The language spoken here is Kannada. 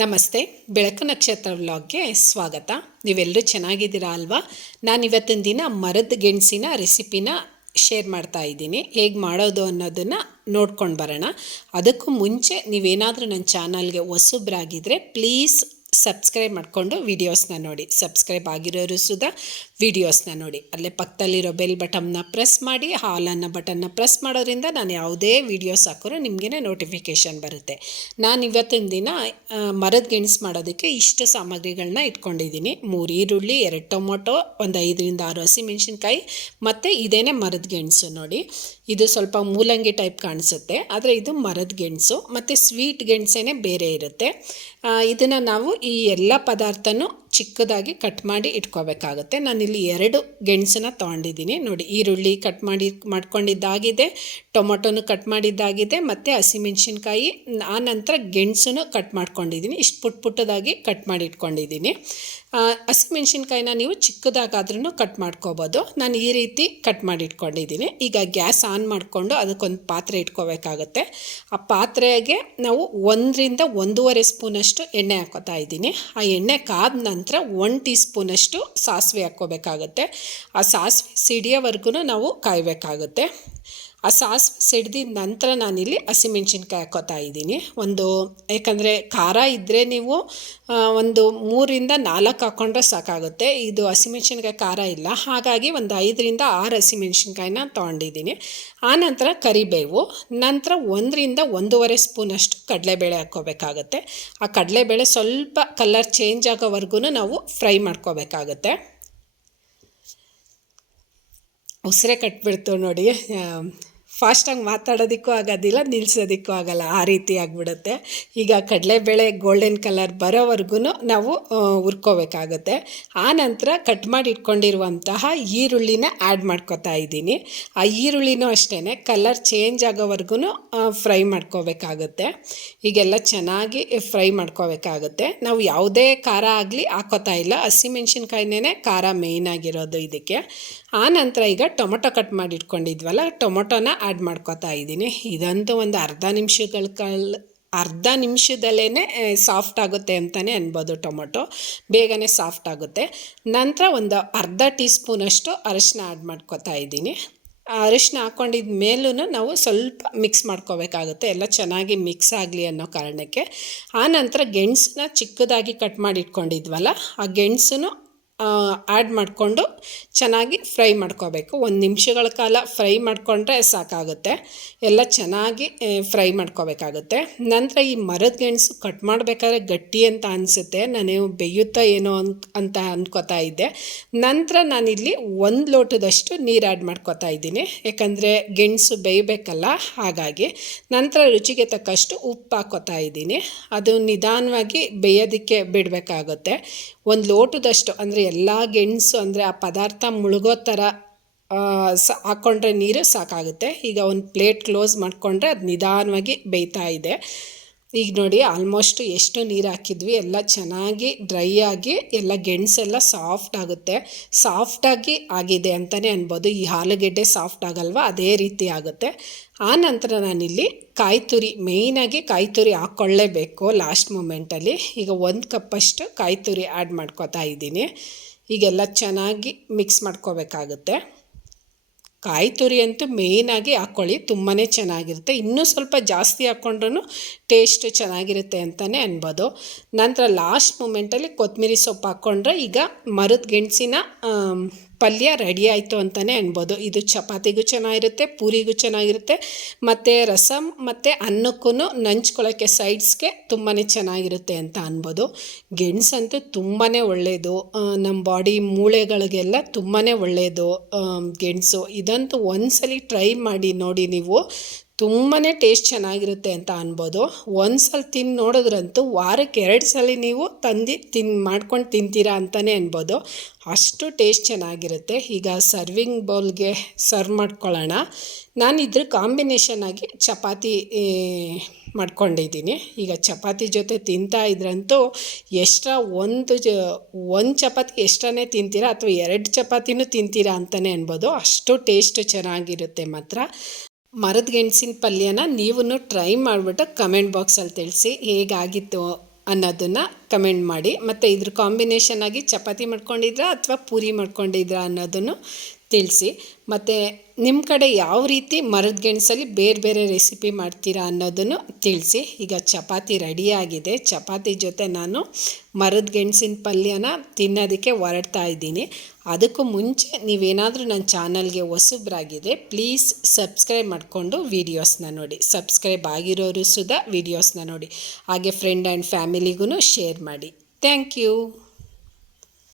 ನಮಸ್ತೆ. ಬೆಳಕು ನಕ್ಷತ್ರ ವ್ಲಾಗ್ಗೆ ಸ್ವಾಗತ. ನೀವೆಲ್ಲರೂ ಚೆನ್ನಾಗಿದ್ದೀರಾ ಅಲ್ವಾ? ನಾನಿವತ್ತಿನ ದಿನ ಮರದ ಗೆಣಸಿನ ರೆಸಿಪಿನ ಶೇರ್ ಮಾಡ್ತಾ ಇದ್ದೀನಿ. ಹೇಗೆ ಮಾಡೋದು ಅನ್ನೋದನ್ನು ನೋಡ್ಕೊಂಡು ಬರೋಣ. ಅದಕ್ಕೂ ಮುಂಚೆ ನೀವೇನಾದರೂ ನನ್ನ ಚಾನಲ್ಗೆ ಹೊಸಬ್ರಾಗಿದ್ದರೆ ಪ್ಲೀಸ್ ಸಬ್ಸ್ಕ್ರೈಬ್ ಮಾಡಿಕೊಂಡು ವೀಡಿಯೋಸ್ನ ನೋಡಿ. ಸಬ್ಸ್ಕ್ರೈಬ್ ಆಗಿರೋರು ಸುಧಾ ವೀಡಿಯೋಸ್ನ ನೋಡಿ. ಅಲ್ಲೇ ಪಕ್ಕದಲ್ಲಿರೋ ಬೆಲ್ ಬಟನ್ನ ಪ್ರೆಸ್ ಮಾಡಿ, ಹಾಲ್ ಅನ್ನೋ ಬಟನ್ನ ಪ್ರೆಸ್ ಮಾಡೋದ್ರಿಂದ ನಾನು ಯಾವುದೇ ವೀಡಿಯೋಸ್ ಹಾಕೋರು ನಿಮಗೇ ನೋಟಿಫಿಕೇಷನ್ ಬರುತ್ತೆ. ನಾನು ಇವತ್ತಿನ ದಿನ ಮರದ ಗೆಣಸು ಮಾಡೋದಕ್ಕೆ ಇಷ್ಟು ಸಾಮಗ್ರಿಗಳನ್ನ ಇಟ್ಕೊಂಡಿದ್ದೀನಿ. 3 ಈರುಳ್ಳಿ, 2 ಟೊಮೊಟೊ, ಒಂದು 5ರಿಂದ 6 ಹಸಿಮೆಣ್ಸಿನ್ಕಾಯಿ ಮತ್ತು ಇದೇನೇ ಮರದ ಗೆಣಸು ನೋಡಿ. ಇದು ಸ್ವಲ್ಪ ಮೂಲಂಗಿ ಟೈಪ್ ಕಾಣಿಸುತ್ತೆ, ಆದರೆ ಇದು ಮರದ ಗೆಣಸು ಮತ್ತು ಸ್ವೀಟ್ ಗೆಣಸೇನೆ ಬೇರೆ ಇರುತ್ತೆ. ಇದನ್ನು ನಾವು ಈ ಎಲ್ಲ ಪದಾರ್ಥನೂ ಚಿಕ್ಕದಾಗಿ ಕಟ್ ಮಾಡಿ ಇಟ್ಕೋಬೇಕಾಗುತ್ತೆ. ನಾನಿಲ್ಲಿ 2 ಗೆಣಸನ್ನ ತೊಗೊಂಡಿದ್ದೀನಿ ನೋಡಿ. ಈರುಳ್ಳಿ ಕಟ್ ಮಾಡ್ಕೊಂಡಿದ್ದಾಗಿದೆ, ಟೊಮೊಟೊನು ಕಟ್ ಮಾಡಿದ್ದಾಗಿದೆ ಮತ್ತು ಹಸಿಮೆಣ್ಸಿನ್ಕಾಯಿ, ಆ ನಂತರ ಗೆಣಸನ್ನು ಕಟ್ ಮಾಡ್ಕೊಂಡಿದ್ದೀನಿ. ಇಷ್ಟು ಪುಟ್ಟದಾಗಿ ಕಟ್ ಮಾಡಿ ಇಟ್ಕೊಂಡಿದ್ದೀನಿ. ಹಸಿಮೆಣ್ಸಿನ್ಕಾಯಿನ ನೀವು ಚಿಕ್ಕದಾಗಾದ್ರೂ ಕಟ್ ಮಾಡ್ಕೋಬೋದು. ನಾನು ಈ ರೀತಿ ಕಟ್ ಮಾಡಿ ಇಟ್ಕೊಂಡಿದ್ದೀನಿ. ಈಗ ಗ್ಯಾಸ್ ಆನ್ ಮಾಡಿಕೊಂಡು ಅದಕ್ಕೊಂದು ಪಾತ್ರೆ ಇಟ್ಕೋಬೇಕಾಗುತ್ತೆ. ಆ ಪಾತ್ರೆಗೆ ನಾವು 1ರಿಂದ 1.5 ಸ್ಪೂನಷ್ಟು ಎಣ್ಣೆ ಹಾಕೋತಾ ಇದ್ದೀನಿ. ಆ ಎಣ್ಣೆ ಕಾದ ನಂತರ 1 ಟೀ ಸ್ಪೂನಷ್ಟು ಸಾಸಿವೆ ಹಾಕ್ಕೋಬೇಕಾಗತ್ತೆ. ಆ ಸಾಸಿವೆ ಸಿಡಿಯೋವರೆಗೂ ನಾವು ಕಾಯಬೇಕಾಗುತ್ತೆ. ಆ ಸಾಸಿವೆ ಸಿಡ್ದಿದ ನಂತರ ನಾನಿಲ್ಲಿ ಹಸಿಮೆಣ್ಸಿನ್ಕಾಯಿ ಹಾಕ್ಕೋತಾ ಇದ್ದೀನಿ. ಯಾಕಂದರೆ ಖಾರ ಇದ್ದರೆ ನೀವು ಒಂದು 3ರಿಂದ 4 ಹಾಕ್ಕೊಂಡ್ರೆ ಸಾಕಾಗುತ್ತೆ. ಇದು ಹಸಿಮೆಣ್ಸಿನ್ಕಾಯಿ ಖಾರ ಇಲ್ಲ, ಹಾಗಾಗಿ ಒಂದು 5ರಿಂದ 6 ಹಸಿಮೆಣ್ಸಿನ್ಕಾಯಿನ ತೊಗೊಂಡಿದ್ದೀನಿ. ಆನಂತರ ಕರಿಬೇವು, ನಂತರ 1ರಿಂದ 1.5 ಸ್ಪೂನಷ್ಟು ಕಡಲೆಬೇಳೆ ಹಾಕ್ಕೋಬೇಕಾಗತ್ತೆ. ಆ ಕಡಲೆಬೇಳೆ ಸ್ವಲ್ಪ ಕಲರ್ ಚೇಂಜ್ ಆಗೋವರೆಗೂ ನಾವು ಫ್ರೈ ಮಾಡ್ಕೋಬೇಕಾಗತ್ತೆ. ಉಸಿರೇ ಕಟ್ಬಿಡ್ತು ನೋಡಿ. ಫಾಸ್ಟಾಗಿ ಮಾತಾಡೋದಕ್ಕೂ ಆಗೋದಿಲ್ಲ, ನಿಲ್ಲಿಸೋದಕ್ಕೂ ಆಗೋಲ್ಲ, ಆ ರೀತಿ ಆಗಿಬಿಡುತ್ತೆ. ಈಗ ಕಡಲೆಬೇಳೆ ಗೋಲ್ಡನ್ ಕಲರ್ ಬರೋವರೆಗೂ ನಾವು ಹುರ್ಕೋಬೇಕಾಗುತ್ತೆ. ಆನಂತರ ಕಟ್ ಮಾಡಿ ಇಟ್ಕೊಂಡಿರುವಂತಹ ಈರುಳ್ಳಿನ ಆ್ಯಡ್ ಮಾಡ್ಕೋತಾ ಇದ್ದೀನಿ. ಆ ಈರುಳ್ಳಿನೂ ಅಷ್ಟೇ ಕಲರ್ ಚೇಂಜ್ ಆಗೋವರೆಗೂ ಫ್ರೈ ಮಾಡ್ಕೋಬೇಕಾಗುತ್ತೆ. ಈಗೆಲ್ಲ ಚೆನ್ನಾಗಿ ಫ್ರೈ ಮಾಡ್ಕೋಬೇಕಾಗುತ್ತೆ. ನಾವು ಯಾವುದೇ ಖಾರ ಆಗಲಿ ಹಾಕೋತಾ ಇಲ್ಲ, ಹಸಿಮೆಣ್ಸಿನ್ಕಾಯಿನೇ ಖಾರ ಮೇಯ್ನಾಗಿರೋದು ಇದಕ್ಕೆ. ಆನಂತರ ಈಗ ಟೊಮೊಟೊ ಕಟ್ ಮಾಡಿ ಇಟ್ಕೊಂಡಿದ್ವಲ್ಲ, ಟೊಮೊಟೊನ ಆ್ಯಡ್ ಮಾಡ್ಕೋತಾ ಇದ್ದೀನಿ. ಇದಂತೂ ಒಂದು ಅರ್ಧ ನಿಮಿಷದಲ್ಲೇ ಸಾಫ್ಟ್ ಆಗುತ್ತೆ ಅಂತಲೇ ಅನ್ಬೋದು. ಟೊಮೊಟೊ ಬೇಗನೆ ಸಾಫ್ಟ್ ಆಗುತ್ತೆ. ನಂತರ ಒಂದು ಅರ್ಧ ಟೀ ಸ್ಪೂನಷ್ಟು ಅರಿಶಿನ ಆ್ಯಡ್ ಮಾಡ್ಕೋತಾ ಇದ್ದೀನಿ. ಅರಿಶಿನ ಹಾಕ್ಕೊಂಡಿದ್ದ ಮೇಲೂ ನಾವು ಸ್ವಲ್ಪ ಮಿಕ್ಸ್ ಮಾಡ್ಕೋಬೇಕಾಗುತ್ತೆ, ಎಲ್ಲ ಚೆನ್ನಾಗಿ ಮಿಕ್ಸ್ ಆಗಲಿ ಅನ್ನೋ ಕಾರಣಕ್ಕೆ. ಆನಂತರ ಗೆಣಸನ್ನ ಚಿಕ್ಕದಾಗಿ ಕಟ್ ಮಾಡಿ ಇಟ್ಕೊಂಡಿದ್ವಲ್ಲ, ಆ ಗೆಣಸನ್ನು ಆ್ಯಡ್ ಮಾಡಿಕೊಂಡು ಚೆನ್ನಾಗಿ ಫ್ರೈ ಮಾಡ್ಕೋಬೇಕು. 1 ನಿಮಿಷಗಳ ಕಾಲ ಫ್ರೈ ಮಾಡಿಕೊಂಡ್ರೆ ಸಾಕಾಗುತ್ತೆ. ಎಲ್ಲ ಚೆನ್ನಾಗಿ ಫ್ರೈ ಮಾಡ್ಕೋಬೇಕಾಗುತ್ತೆ. ನಂತರ ಈ ಮರದ ಗೆಣಸು ಕಟ್ ಮಾಡಬೇಕಾದ್ರೆ ಗಟ್ಟಿ ಅಂತ ಅನಿಸುತ್ತೆ, ನಾನು ಬೇಯುತ್ತಾ ಏನೋ ಅಂತ ಅಂದ್ಕೋತಾ ಇದ್ದೆ. ನಂತರ ನಾನಿಲ್ಲಿ 1 ಲೋಟದಷ್ಟು ನೀರು ಆ್ಯಡ್ ಮಾಡ್ಕೋತಾ ಇದ್ದೀನಿ, ಯಾಕಂದರೆ ಗೆಣಸು ಬೇಯಬೇಕಲ್ಲ, ಹಾಗಾಗಿ. ನಂತರ ರುಚಿಗೆ ತಕ್ಕಷ್ಟು ಉಪ್ಪು ಹಾಕ್ಕೋತಾ ಇದ್ದೀನಿ. ಅದು ನಿಧಾನವಾಗಿ ಬೇಯೋದಕ್ಕೆ ಬಿಡಬೇಕಾಗುತ್ತೆ. 1 ಲೋಟದಷ್ಟು ಅಂದರೆ ಎಲ್ಲ ಗೆಣಸು ಅಂದರೆ ಆ ಪದಾರ್ಥ ಮುಳುಗೋ ಥರ ಹಾಕ್ಕೊಂಡ್ರೆ ನೀರು ಸಾಕಾಗುತ್ತೆ. ಈಗ ಒಂದು ಪ್ಲೇಟ್ ಕ್ಲೋಸ್ ಮಾಡಿಕೊಂಡ್ರೆ ಅದು ನಿಧಾನವಾಗಿ ಬೇಯ್ತಾ ಇದೆ. ಈಗ ನೋಡಿ, ಆಲ್ಮೋಸ್ಟ್ ಎಷ್ಟು ನೀರು ಹಾಕಿದ್ವಿ ಎಲ್ಲ ಚೆನ್ನಾಗಿ ಡ್ರೈ ಆಗಿ ಎಲ್ಲ ಗೆಣಸೆಲ್ಲ ಸಾಫ್ಟ್ ಆಗುತ್ತೆ. ಸಾಫ್ಟಾಗಿ ಆಗಿದೆ ಅಂತಲೇ ಅನ್ಬೋದು. ಈ ಆಲೂಗೆಡ್ಡೆ ಸಾಫ್ಟ್ ಆಗಲ್ವ, ಅದೇ ರೀತಿ ಆಗುತ್ತೆ. ಆನಂತರ ನಾನಿಲ್ಲಿ ಕಾಯಿ ತುರಿ, ಮೇಯ್ನಾಗಿ ಕಾಯಿ ತುರಿ ಹಾಕ್ಕೊಳ್ಳೇಬೇಕು ಲಾಸ್ಟ್ ಮೂಮೆಂಟಲ್ಲಿ. ಈಗ 1 ಕಪ್ಪಷ್ಟು ಕಾಯಿ ತುರಿ ಆ್ಯಡ್ ಮಾಡ್ಕೋತಾ ಇದ್ದೀನಿ. ಈಗೆಲ್ಲ ಚೆನ್ನಾಗಿ ಮಿಕ್ಸ್ ಮಾಡ್ಕೋಬೇಕಾಗುತ್ತೆ. ಕಾಯಿ ತುರಿ ಅಂತೂ ಮೇಯ್ನಾಗಿ ಹಾಕ್ಕೊಳ್ಳಿ, ತುಂಬಾ ಚೆನ್ನಾಗಿರುತ್ತೆ. ಇನ್ನೂ ಸ್ವಲ್ಪ ಜಾಸ್ತಿ ಹಾಕ್ಕೊಂಡ್ರೂ ಟೇಸ್ಟ್ ಚೆನ್ನಾಗಿರುತ್ತೆ ಅಂತಲೇ ಅನ್ಬೋದು. ನಂತರ ಲಾಸ್ಟ್ ಮೂಮೆಂಟಲ್ಲಿ ಕೊತ್ತಂಬರಿ ಸೊಪ್ಪು ಹಾಕ್ಕೊಂಡ್ರೆ ಈಗ ಮರದ ಗೆಣಸಿನ ಪಲ್ಯ ರೆಡಿ ಆಯಿತು ಅಂತಲೇ ಅನ್ಬೋದು. ಇದು ಚಪಾತಿಗೂ ಚೆನ್ನಾಗಿರುತ್ತೆ, ಪೂರಿಗೂ ಚೆನ್ನಾಗಿರುತ್ತೆ, ಮತ್ತು ರಸಮ್ ಮತ್ತು ಅನ್ನಕ್ಕೂ ನಂಚ್ಕೊಳ್ಳೋಕ್ಕೆ ಸೈಡ್ಸ್ಗೆ ತುಂಬಾ ಚೆನ್ನಾಗಿರುತ್ತೆ ಅಂತ ಅನ್ಬೋದು. ಗೆಣಸಂತೂ ತುಂಬಾ ಒಳ್ಳೆಯದು, ನಮ್ಮ ಬಾಡಿ ಮೂಳೆಗಳಿಗೆಲ್ಲ ತುಂಬಾ ಒಳ್ಳೆಯದು ಗೆಣಸು. ಇದಂತೂ ಒಂದ್ಸಲಿ ಟ್ರೈ ಮಾಡಿ ನೋಡಿ, ನೀವು ತುಂಬಾ ಟೇಸ್ಟ್ ಚೆನ್ನಾಗಿರುತ್ತೆ ಅಂತ ಅನ್ಬೋದು. ಒಂದ್ಸಲ ತಿಂದು ನೋಡಿದ್ರಂತೂ ವಾರಕ್ಕೆ 2 ಸಲ ನೀವು ಮಾಡ್ಕೊಂಡು ತಿಂತೀರಾ ಅಂತಲೇ ಅನ್ಬೋದು. ಅಷ್ಟು ಟೇಸ್ಟ್ ಚೆನ್ನಾಗಿರುತ್ತೆ. ಈಗ ಸರ್ವಿಂಗ್ ಬೌಲ್ಗೆ ಸರ್ವ್ ಮಾಡ್ಕೊಳ್ಳೋಣ. ನಾನು ಇದ್ರ ಕಾಂಬಿನೇಷನ್ ಆಗಿ ಚಪಾತಿ ಮಾಡ್ಕೊಂಡಿದ್ದೀನಿ. ಈಗ ಚಪಾತಿ ಜೊತೆ ತಿಂತಾ ಇದ್ರಂತೂ ಎಕ್ಸ್ಟ್ರಾ ಒಂದು ಚಪಾತಿ ಎಕ್ಸ್ಟ್ರಾನೇ ತಿಂತೀರಾ ಅಥವಾ 2 ಚಪಾತಿನೂ ತಿಂತೀರಾ ಅಂತಲೇ ಅನ್ಬೋದು. ಅಷ್ಟು ಟೇಸ್ಟ್ ಚೆನ್ನಾಗಿರುತ್ತೆ ಮಾತ್ರ. ಮರದ ಗೆಣಸಿನ ಪಲ್ಯನ ನೀವು ಟ್ರೈ ಮಾಡಿಬಿಟ್ಟು ಕಮೆಂಟ್ ಬಾಕ್ಸಲ್ಲಿ ತಿಳಿಸಿ ಹೇಗಾಗಿತ್ತು ಅನ್ನೋದನ್ನು ಕಮೆಂಟ್ ಮಾಡಿ. ಮತ್ತು ಇದ್ರ ಕಾಂಬಿನೇಷನ್ ಆಗಿ ಚಪಾತಿ ಮಾಡ್ಕೊಂಡಿದ್ರಾ ಅಥವಾ ಪೂರಿ ಮಾಡ್ಕೊಂಡಿದ್ರಾ ಅನ್ನೋದನ್ನು ತಿಳಿಸಿ. ಮತ್ತು ನಿಮ್ಮ ಕಡೆ ಯಾವ ರೀತಿ ಮರದ ಗೆಣಸಲ್ಲಿ ಬೇರೆ ಬೇರೆ ರೆಸಿಪಿ ಮಾಡ್ತೀರಾ ಅನ್ನೋದನ್ನು ತಿಳಿಸಿ. ಈಗ ಚಪಾತಿ ರೆಡಿಯಾಗಿದೆ. ಚಪಾತಿ ಜೊತೆ ನಾನು ಮರದ ಗೆಣಸಿನ ಪಲ್ಯನ ತಿನ್ನೋದಕ್ಕೆ ಹೊರಡ್ತಾ ಇದ್ದೀನಿ. ಅದಕ್ಕೂ ಮುಂಚೆ ನೀವೇನಾದರೂ ನನ್ನ ಚಾನಲ್ಗೆ ಹೊಸಬ್ರಾಗಿದೆ ಪ್ಲೀಸ್ ಸಬ್ಸ್ಕ್ರೈಬ್ ಮಾಡಿಕೊಂಡು ವೀಡಿಯೋಸ್ನ ನೋಡಿ. ಸಬ್ಸ್ಕ್ರೈಬ್ ಆಗಿರೋರು ಸುಧಾ ವೀಡಿಯೋಸ್ನ ನೋಡಿ. ಹಾಗೆ ಫ್ರೆಂಡ್ ಆ್ಯಂಡ್ ಫ್ಯಾಮಿಲಿಗೂ ಶೇರ್ ಮಾಡಿ. Thank you.